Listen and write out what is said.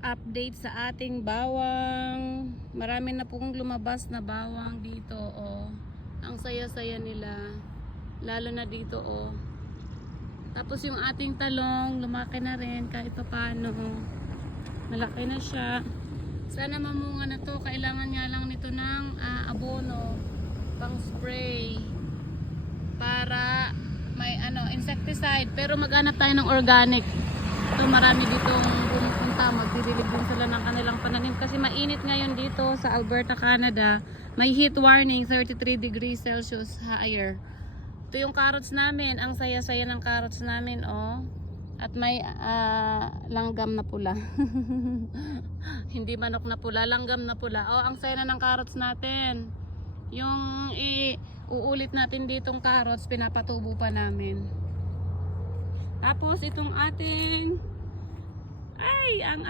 update sa ating bawang. Marami na pong lumabas na bawang dito, oh. Ang saya-saya nila. Lalo na dito, oh. Tapos yung ating talong, lumaki na rin kahit pa paano. Malaki na siya. Sana mamunga na to. Kailangan nga lang nito ng abono, pang spray. Para may insecticide. Pero maghanap tayo ng organic. So marami ditong pumupunta, magdidilig din sila ng kanilang pananim kasi mainit ngayon dito sa Alberta, Canada. May heat warning, 33 degrees Celsius higher. Ito yung carrots namin, ang saya-saya ng carrots namin, oh. At may langgam na pula. Hindi manok na pula, langgam na pula. Oh, ang saya na ng carrots natin. Yung uulit natin ditong carrots, pinapatubo pa namin. Tapos itong ating ang